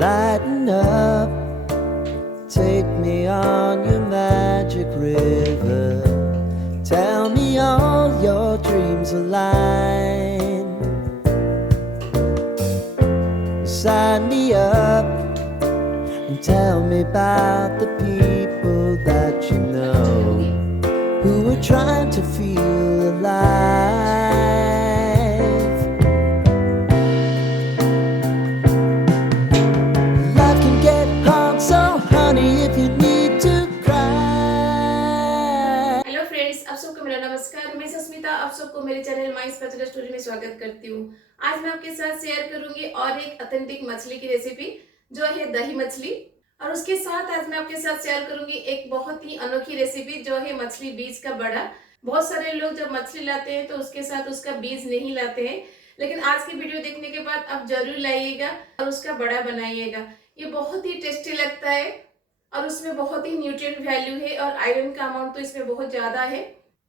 Lighten up, take me on your magic river. Tell me all your dreams align. Sign me up and tell me about the people that you know who are trying to feel alive. Life can get hard, so honey, if you need to cry. Hello friends, आप सबको मेरा नमस्कार। मैं सस्मिता आप सबको मेरे channel my special story में स्वागत करती हूँ। आज मैं आपके साथ शेयर करूंगी और एक ऑथेंटिक मछली की रेसिपी जो है दही मछली। और उसके साथ आज मैं आपके साथ शेयर करूंगी एक बहुत ही अनोखी रेसिपी जो है मछली बीज का बड़ा। बहुत सारे लोग जब मछली लाते हैं तो उसके साथ उसका बीज नहीं लाते हैं, लेकिन आज की वीडियो देखने के बाद आप जरूर लाइएगा और उसका बड़ा बनाइएगा। ये बहुत ही टेस्टी लगता है और उसमें बहुत ही न्यूट्रिएंट वैल्यू है और आयरन का अमाउंट तो इसमें बहुत ज्यादा है।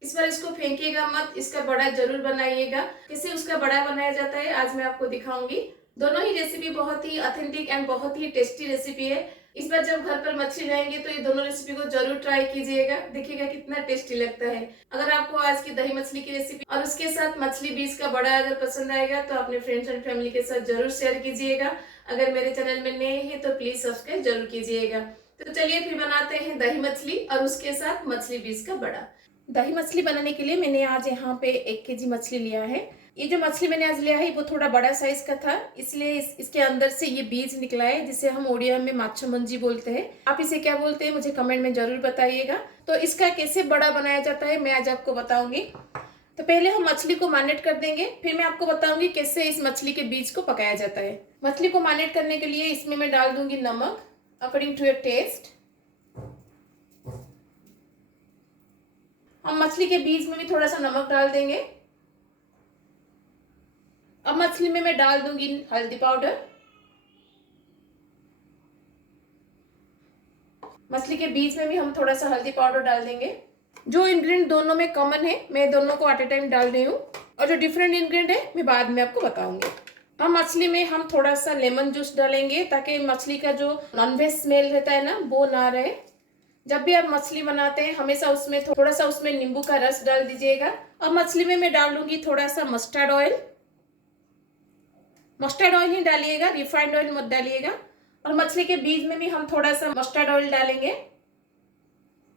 इस बार इसको फेंकिएगा मत, इसका बड़ा जरूर बनाइएगा। कैसे उसका बड़ा बनाया जाता है आज मैं आपको दिखाऊंगी। दोनों ही रेसिपी बहुत ही ऑथेंटिक एंड बहुत ही टेस्टी रेसिपी है। इस बार जब घर पर मछली लाएंगे तो ये दोनों रेसिपी को जरूर ट्राई कीजिएगा, देखिएगा कितना टेस्टी लगता है। अगर आपको आज की दही मछली की रेसिपी और उसके साथ मछली बीज का बड़ा अगर पसंद आएगा तो अपने फ्रेंड्स एंड फैमिली के साथ जरूर शेयर कीजिएगा। अगर मेरे चैनल में नए हैं तो प्लीज सब्सक्राइब जरूर कीजिएगा। तो चलिए फिर बनाते हैं दही मछली और उसके साथ मछली बीज का बड़ा। दही मछली बनाने के लिए मैंने आज यहाँ पे 1 kg मछली लिया है। ये जो मछली मैंने आज लिया है वो थोड़ा बड़ा साइज का था, इसलिए इसके अंदर से ये बीज निकला है जिसे हम ओडिया में माछा मंजी बोलते हैं। आप इसे क्या बोलते हैं मुझे कमेंट में जरूर बताइएगा। तो इसका कैसे बड़ा बनाया जाता है मैं आज आपको बताऊंगी। तो पहले हम मछली को मैरिनेट कर देंगे, फिर मैं आपको बताऊंगी कैसे इस मछली के बीज को पकाया जाता है। मछली को मैरिनेट करने के लिए इसमें मैं डाल दूंगी नमक अकॉर्डिंग टू योर टेस्ट। हम मछली के बीज में भी थोड़ा सा नमक डाल देंगे। अब मछली में मैं डाल दूंगी हल्दी पाउडर। मछली के बीज में भी हम थोड़ा सा हल्दी पाउडर डाल देंगे। जो इंग्रेडिएंट दोनों में कॉमन है मैं दोनों को एट ए टाइम डाल रही हूँ, और जो डिफरेंट इंग्रेडिएंट है मैं बाद में आपको बताऊंगी। हम मछली में हम थोड़ा सा लेमन जूस डालेंगे ताकि मछली का जो नॉनवेज स्मेल रहता है ना वो ना रहे। जब भी आप मछली बनाते हैं हमेशा उसमें थोड़ा सा उसमें नींबू का रस डाल दीजिएगा। अब मछली में मैं डाल दूंगी थोड़ा सा मस्टर्ड ऑयल। मस्टर्ड ऑयल ही डालिएगा, रिफाइंड ऑयल मत डालिएगा। और मछली के बीज में भी हम थोड़ा सा मस्टर्ड ऑयल डालेंगे।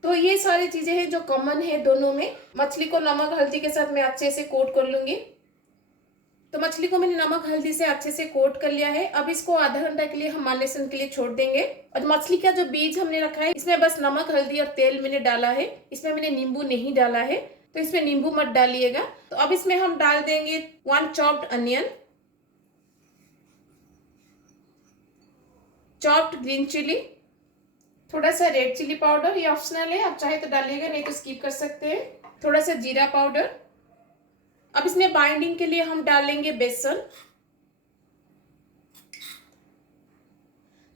तो ये सारी चीजें हैं जो कॉमन है दोनों में। मछली को नमक हल्दी के साथ मैं अच्छे से कोट कर लूंगी। तो मछली को मैंने नमक हल्दी से अच्छे से कोट कर लिया है। अब इसको आधा घंटा के लिए हम मैरिनेशन के लिए छोड़ देंगे। और मछली का जो बीज हमने रखा है इसमें बस नमक हल्दी और तेल मैंने डाला है, इसमें मैंने नींबू नहीं डाला है, तो इसमें नींबू मत डालिएगा। तो अब इसमें हम डाल देंगे 1 chopped onion, chopped green chilli, थोड़ा सा रेड चिली पाउडर, ये ऑप्शनल है, आप चाहे तो डालिएगा नहीं तो स्किप कर सकते हैं। थोड़ा सा जीरा पाउडर। अब इसमें बाइंडिंग के लिए हम डालेंगे बेसन।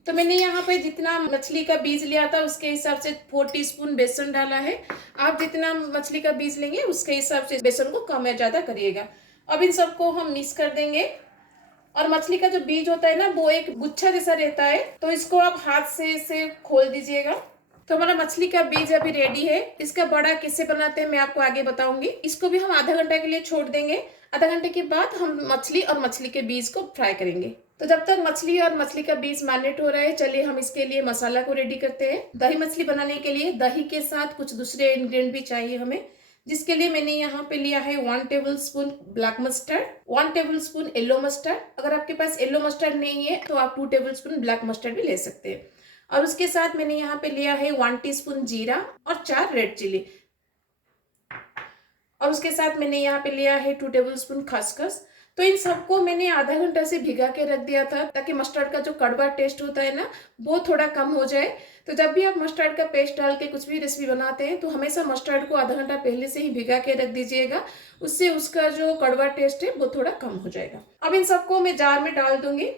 तो मैंने यहाँ पे जितना मछली का बीज लिया था उसके हिसाब से 4 टीस्पून बेसन डाला है। आप जितना मछली का बीज लेंगे उसके हिसाब से बेसन को कम या ज्यादा करिएगा। अब इन सबको हम मिक्स कर देंगे। और मछली का जो बीज होता है ना वो एक गुच्छा जैसा रहता है, तो इसको आप हाथ से इसे खोल दीजिएगा। तो हमारा मछली का बीज अभी रेडी है। इसका बड़ा कैसे बनाते हैं मैं आपको आगे बताऊंगी। इसको भी हम आधा घंटा के लिए छोड़ देंगे। आधा घंटे के बाद हम मछली और मछली के बीज को फ्राई करेंगे। तो जब तक मछली और मछली का बीज मैरिनेट हो रहा है चलिए हम इसके लिए मसाला को रेडी करते हैं। दही मछली बनाने के लिए दही के साथ कुछ दूसरे इंग्रेडिएंट भी चाहिए हमें, जिसके लिए मैंने यहाँ पे लिया है 1 table spoon black mustard, 1 table spoon yellow mustard. अगर आपके पास येलो मस्टर्ड नहीं है तो आप 2 टेबल स्पून ब्लैक मस्टर्ड भी ले सकते हैं। और उसके साथ मैंने यहाँ पे लिया है 1 टीस्पून जीरा और 4 रेड चिली। और उसके साथ मैंने यहाँ पे लिया है 2 टेबल स्पून खसखस। तो इन सबको मैंने आधा घंटा से भिगा के रख दिया था ताकि मस्टर्ड का जो कड़वा टेस्ट होता है ना वो थोड़ा कम हो जाए। तो जब भी आप मस्टर्ड का पेस्ट डाल के कुछ भी रेसिपी बनाते हैं तो हमेशा मस्टर्ड को आधा घंटा पहले से ही भिगा के रख दीजिएगा, उससे उसका जो कड़वा टेस्ट है वो थोड़ा कम हो जाएगा। अब इन सबको मैं जार में डाल दूंगी।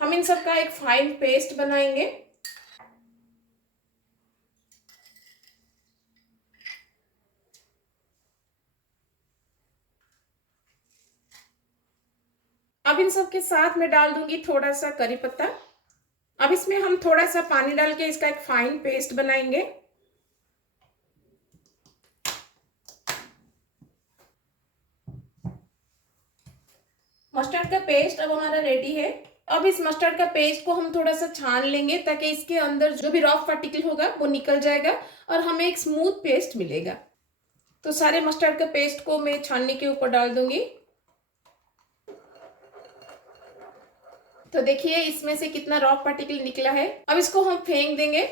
हम इन सबका एक फाइन पेस्ट बनाएंगे। अब इन सब के साथ मैं डाल दूंगी थोड़ा सा करी पत्ता। अब इसमें हम थोड़ा सा पानी डाल के इसका एक फाइन पेस्ट बनाएंगे। मस्टर्ड का पेस्ट अब हमारा रेडी है। अब इस मस्टर्ड का पेस्ट को हम थोड़ा सा छान लेंगे ताकि इसके अंदर जो भी रॉक पार्टिकल होगा वो निकल जाएगा और हमें एक स्मूथ पेस्ट मिलेगा। तो सारे मस्टर्ड का पेस्ट को मैं छाननी के ऊपर डाल दूंगी। तो देखिए इसमें से कितना रॉक पार्टिकल निकला है। अब इसको हम फेंक देंगे।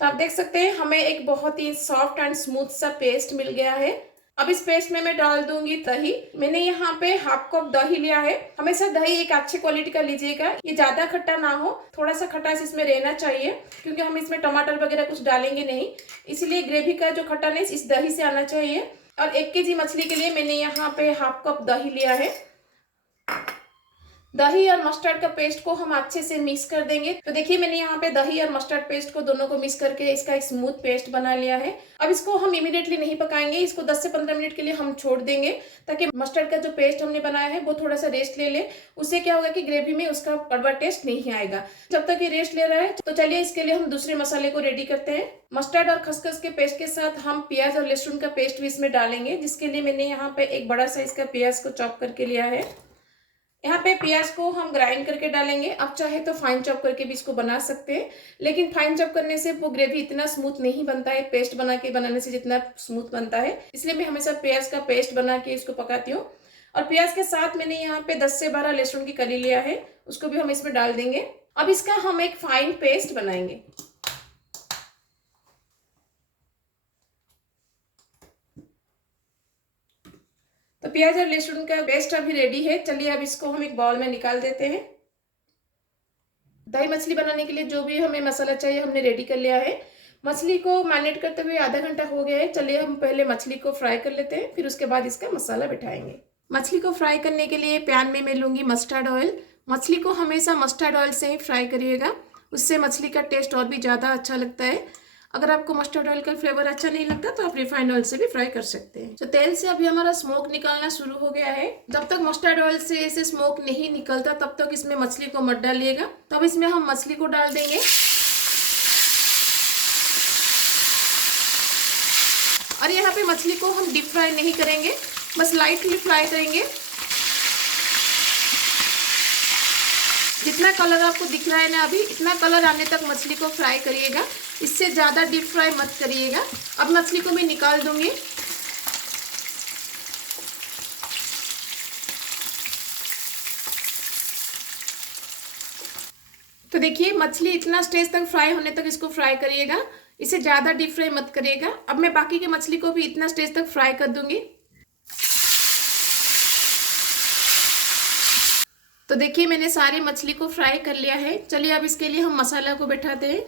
तो आप देख सकते हैं हमें एक बहुत ही सॉफ्ट एंड स्मूथ सा पेस्ट मिल गया है। अब इस पेस्ट में मैं डाल दूंगी दही। मैंने यहाँ पे हाफ कप दही लिया है। हमेशा दही एक अच्छी क्वालिटी का लीजिएगा, ये ज्यादा खट्टा ना हो, थोड़ा सा खटास इसमें रहना चाहिए क्योंकि हम इसमें टमाटर वगैरह कुछ डालेंगे नहीं, इसलिए ग्रेवी का जो खट्टानेस इस दही से आना चाहिए। और 1 केजी मछली के लिए मैंने यहाँ पे हाफ कप दही लिया है। दही और मस्टर्ड का पेस्ट को हम अच्छे से मिक्स कर देंगे। तो देखिए मैंने यहाँ पे दही और मस्टर्ड पेस्ट को दोनों को मिक्स करके इसका एक स्मूथ पेस्ट बना लिया है। अब इसको हम इमीडिएटली नहीं पकाएंगे, इसको 10 से 15 मिनट के लिए हम छोड़ देंगे ताकि मस्टर्ड का जो पेस्ट हमने बनाया है वो थोड़ा सा रेस्ट ले ले। उससे क्या होगा कि ग्रेवी में उसका कड़वा टेस्ट नहीं आएगा। जब तक ये रेस्ट ले रहा है तो चलिए इसके लिए हम दूसरे मसाले को रेडी करते हैं। मस्टर्ड और खसखस के पेस्ट के साथ हम प्याज और लहसुन का पेस्ट भी इसमें डालेंगे, जिसके लिए मैंने यहाँ पे एक बड़ा साइज का प्याज को चॉप करके लिया है। यहाँ पे प्याज को हम ग्राइंड करके डालेंगे। आप चाहे तो फाइन चॉप करके भी इसको बना सकते हैं, लेकिन फाइन चॉप करने से वो ग्रेवी इतना स्मूथ नहीं बनता है पेस्ट बना के बनाने से जितना स्मूथ बनता है। इसलिए मैं हमेशा प्याज का पेस्ट बना के इसको पकाती हूँ। और प्याज के साथ मैंने यहाँ पे 10 से 12 लहसुन की कली लिया है, उसको भी हम इसमें डाल देंगे। अब इसका हम एक फाइन पेस्ट बनाएंगे। तो प्याज और लहसुन का पेस्ट अभी रेडी है। चलिए अब इसको हम एक बाउल में निकाल देते हैं। दही मछली बनाने के लिए जो भी हमें मसाला चाहिए हमने रेडी कर लिया है। मछली को मैरिनेट करते हुए आधा घंटा हो गया है। चलिए हम पहले मछली को फ्राई कर लेते हैं, फिर उसके बाद इसका मसाला बिठाएंगे। मछली को फ्राई करने के लिए पैन में मैं लूंगी मस्टर्ड ऑयल। मछली को हमेशा मस्टर्ड ऑयल से ही फ्राई करिएगा, उससे मछली का टेस्ट और भी ज़्यादा अच्छा लगता है। अगर आपको मस्टर्ड ऑयल का फ्लेवर अच्छा नहीं लगता तो आप रिफाइंड ऑयल से भी फ्राई कर सकते हैं। तो तेल से अभी हमारा स्मोक निकलना शुरू हो गया है। जब तक मस्टर्ड ऑयल से ऐसे स्मोक नहीं निकलता तब तक इसमें मछली को मत डालिएगा। तो अब इसमें हम मछली को डाल देंगे और यहाँ पे मछली को हम डीप फ्राई नहीं करेंगे, बस लाइटली फ्राई करेंगे। जितना कलर आपको दिख रहा है ना अभी, इतना कलर आने तक मछली को फ्राई करिएगा, इससे ज़्यादा डीप फ्राई मत करिएगा। अब मछली को मैं निकाल दूंगी। तो देखिए मछली इतना स्टेज तक फ्राई होने तक इसको फ्राई करिएगा, इसे ज़्यादा डीप फ्राई मत करिएगा। अब मैं बाकी के मछली को भी इतना स्टेज तक फ्राई कर दूंगी। तो देखिए मैंने सारी मछली को फ्राई कर लिया है। चलिए अब इसके लिए हम मसाला को बैठाते हैं।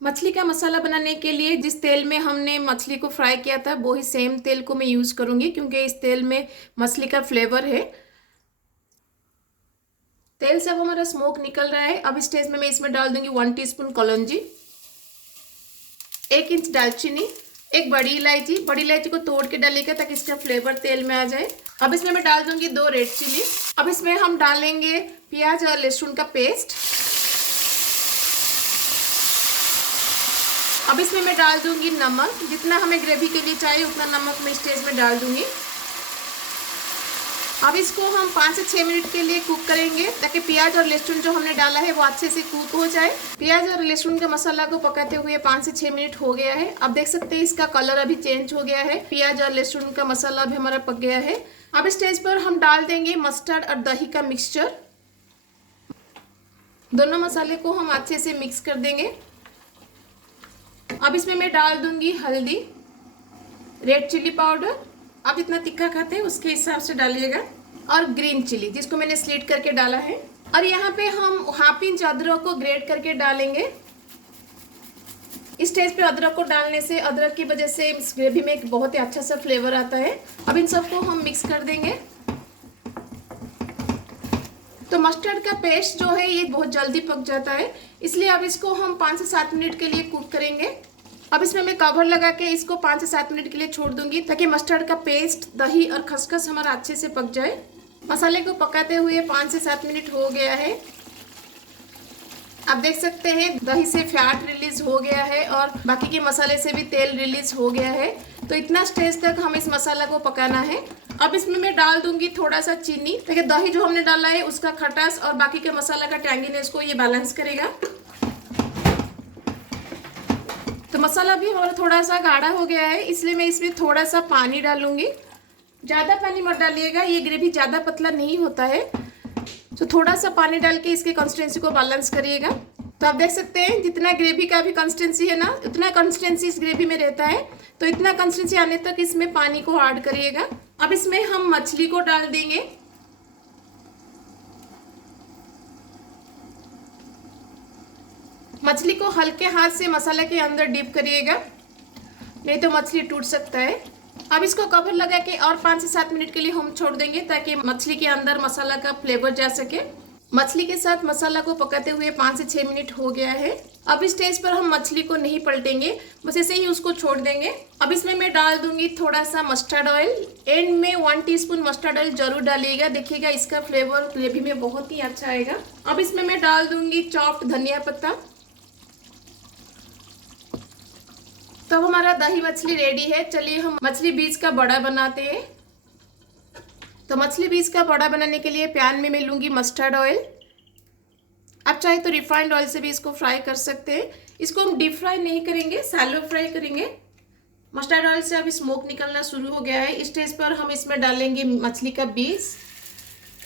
मछली का मसाला बनाने के लिए जिस तेल में हमने मछली को फ्राई किया था वही सेम तेल को मैं यूज़ करूंगी, क्योंकि इस तेल में मछली का फ्लेवर है। तेल से अब हमारा स्मोक निकल रहा है। अब इस स्टेज में मैं इसमें डाल दूंगी 1 टीस्पून कलौंजी, 1 इंच दालचीनी, एक बड़ी इलायची। बड़ी इलायची को तोड़ के डालिएगा ताकि इसका फ्लेवर तेल में आ जाए। अब इसमें मैं डाल दूंगी 2 रेड चिली। अब इसमें हम डालेंगे प्याज और लहसुन का पेस्ट। अब इसमें मैं डाल दूंगी नमक, जितना हमें ग्रेवी के लिए चाहिए उतना नमक मैं स्टेज में डाल दूंगी। अब इसको हम 5 से 6 मिनट के लिए कुक करेंगे ताकि प्याज और लहसुन जो हमने डाला है वो अच्छे से कुक हो जाए। प्याज और लहसुन के मसाला को पकाते हुए 5 से 6 मिनट हो गया है। अब देख सकते हैं इसका कलर अभी चेंज हो गया है। प्याज और लहसुन का मसाला भी हमारा पक गया है। अब स्टेज पर हम डाल देंगे मस्टर्ड और दही का मिक्सचर। दोनों मसाले को हम अच्छे से मिक्स कर देंगे। अब इसमें मैं डाल दूंगी हल्दी, रेड चिली पाउडर, आप जितना तीखा खाते हैं उसके हिसाब से डालिएगा, और ग्रीन चिली जिसको मैंने स्लिट करके डाला है। और यहाँ पे हम 1/2 इंच अदरक को ग्रेट करके डालेंगे। इस स्टेज पे अदरक को डालने से अदरक की वजह से इस ग्रेवी में एक बहुत ही अच्छा सा फ्लेवर आता है। अब इन सबको हम मिक्स कर देंगे। तो मस्टर्ड का पेस्ट जो है ये बहुत जल्दी पक जाता है, इसलिए अब इसको हम 5 से 7 मिनट के लिए कुक करेंगे। अब इसमें मैं कवर लगा के इसको 5 से 7 मिनट के लिए छोड़ दूंगी ताकि मस्टर्ड का पेस्ट, दही और खसखस हमारा अच्छे से पक जाए। मसाले को पकाते हुए 5 से 7 मिनट हो गया है। आप देख सकते हैं दही से फैट रिलीज हो गया है और बाकी के मसाले से भी तेल रिलीज हो गया है। तो इतना स्टेज तक हम इस मसाला को पकाना है। अब इसमें मैं डाल दूंगी थोड़ा सा चीनी, ताकि दही जो हमने डाला है उसका खटास और बाकी के मसाला का टैंगीनेस को ये बैलेंस करेगा। तो मसाला भी हमारा थोड़ा सा गाढ़ा हो गया है, इसलिए मैं इसमें थोड़ा सा पानी डालूंगी। ज़्यादा पानी मत डालिएगा, ये ग्रेवी ज़्यादा पतला नहीं होता है। तो थोड़ा सा पानी डाल के इसके कंसिस्टेंसी को बैलेंस करिएगा। तो आप देख सकते हैं जितना ग्रेवी का भी कंसिस्टेंसी है ना, उतना कंसिस्टेंसी इस ग्रेवी में रहता है। तो इतना कंसिस्टेंसी आने तक इसमें पानी को ऐड करिएगा। अब इसमें हम मछली को डाल देंगे। मछली को हल्के हाथ से मसाला के अंदर डिप करिएगा, नहीं तो मछली टूट सकता है। अब इसको कवर लगा के और 5 से 7 मिनट के लिए हम छोड़ देंगे, ताकि मछली के अंदर मसाला का फ्लेवर जा सके। मछली के साथ मसाला को पकाते हुए 5 से 6 मिनट हो गया है। अब इस स्टेज पर हम मछली को नहीं पलटेंगे, बस ऐसे ही उसको छोड़ देंगे। अब इसमें मैं डाल दूंगी थोड़ा सा मस्टर्ड ऑयल। एंड में 1 टीस्पून मस्टर्ड ऑयल जरूर डालिएगा, देखिएगा इसका फ्लेवर ग्रेवी में बहुत ही अच्छा आएगा। अब इसमें मैं डाल दूंगी चॉप्ड धनिया पत्ता। तो हमारा दही मछली रेडी है। चलिए हम मछली बीज का बड़ा बनाते हैं। तो मछली बीज का बड़ा बनाने के लिए पैन में मैं लूंगी मस्टर्ड ऑयल। आप चाहे तो रिफाइंड ऑयल से भी इसको फ्राई कर सकते हैं। इसको हम डीप फ्राई नहीं करेंगे, सैलो फ्राई करेंगे। मस्टर्ड ऑयल से अभी स्मोक निकलना शुरू हो गया है। इस स्टेज पर हम इसमें डालेंगे मछली का बीज।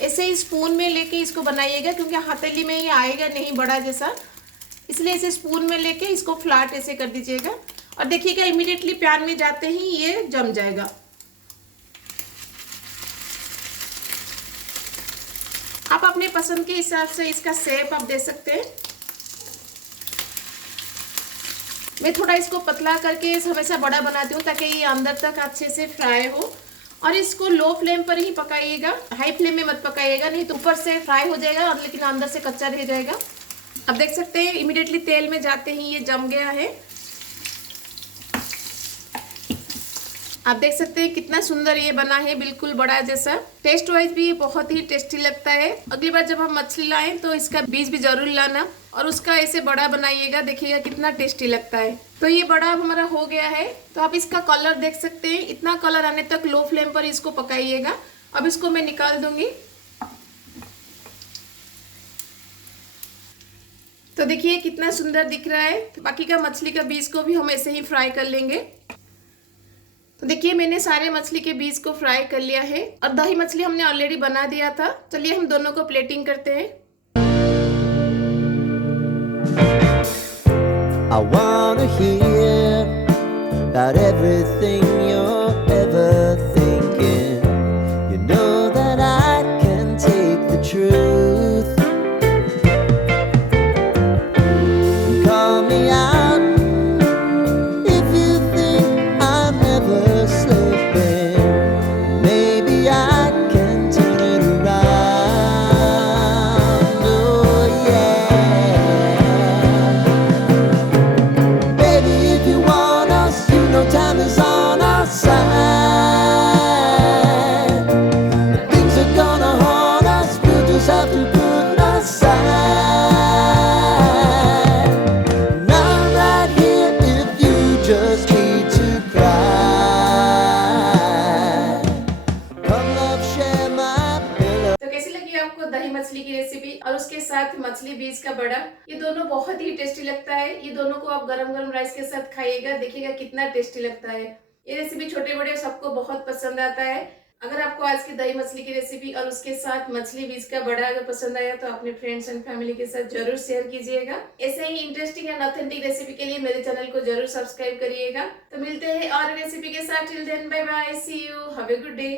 ऐसे ही स्पून में लेके इसको बनाइएगा, क्योंकि हथेली में ये आएगा नहीं बड़ा जैसा, इसलिए इसे स्पून में लेके इसको फ्लैट ऐसे कर दीजिएगा। और देखिएगा इमीडिएटली पैन में जाते ही ये जम जाएगा। आप अपने पसंद के हिसाब से इसका शेप आप दे सकते हैं। मैं थोड़ा इसको पतला करके हमेशा बड़ा बनाती हूँ, ताकि ये अंदर तक अच्छे से फ्राई हो। और इसको लो फ्लेम पर ही पकाइएगा, हाई फ्लेम में मत पकाइएगा, नहीं तो ऊपर से फ्राई हो जाएगा और लेकिन अंदर से कच्चा रह जाएगा। अब देख सकते हैं इमीडिएटली तेल में जाते ही ये जम गया है। आप देख सकते हैं कितना सुंदर ये बना है, बिल्कुल बड़ा जैसा। टेस्ट वाइज भी ये बहुत ही टेस्टी लगता है। अगली बार जब हम मछली लाएं तो इसका बीज भी जरूर लाना और उसका ऐसे बड़ा बनाइएगा, देखिएगा कितना टेस्टी लगता है। तो ये बड़ा हमारा हो गया है। तो आप इसका कलर देख सकते हैं, इतना कलर आने तक लो फ्लेम पर इसको पकाइएगा। अब इसको मैं निकाल दूंगी। तो देखिए कितना सुंदर दिख रहा है। तो बाकी का मछली का बीज को भी हम ऐसे ही फ्राई कर लेंगे। तो देखिए मैंने सारे मछली के बीज को फ्राई कर लिया है और दही मछली हमने ऑलरेडी बना दिया था। चलिए हम दोनों को प्लेटिंग करते हैं। I wanna hear about everything you're ever thinking. You know that I can take the truth. Call me out if you think I'm never slipping. Maybe I can turn it around. Oh yeah. Baby, if you want us, you know time is on our side. Things are gonna haunt us, we'll just have to put aside. And I'm right here if you just need to cry. Come love, share my pillow. तो कैसी लगी आपको दही मछली की recipe और उसके साथ मछली बीज का बड़ा? ये दोनों बहुत ही टेस्टी लगता है। ये दोनों को आप गरम गरम राइस के साथ खाइएगा, देखिएगा कितना टेस्टी लगता है। ये रेसिपी छोटे बड़े सबको बहुत पसंद आता है। अगर आपको आज की दही मछली की रेसिपी और उसके साथ मछली बीज का बड़ा अगर पसंद आया तो अपने फ्रेंड्स एंड फैमिली के साथ जरूर शेयर कीजिएगा। ऐसे ही इंटरेस्टिंग एंड ऑथेंटिक रेसिपी के लिए मेरे चैनल को जरूर सब्सक्राइब करिएगा। तो मिलते हैं और रेसिपी के साथ। Till then bye bye, see you, have a good day.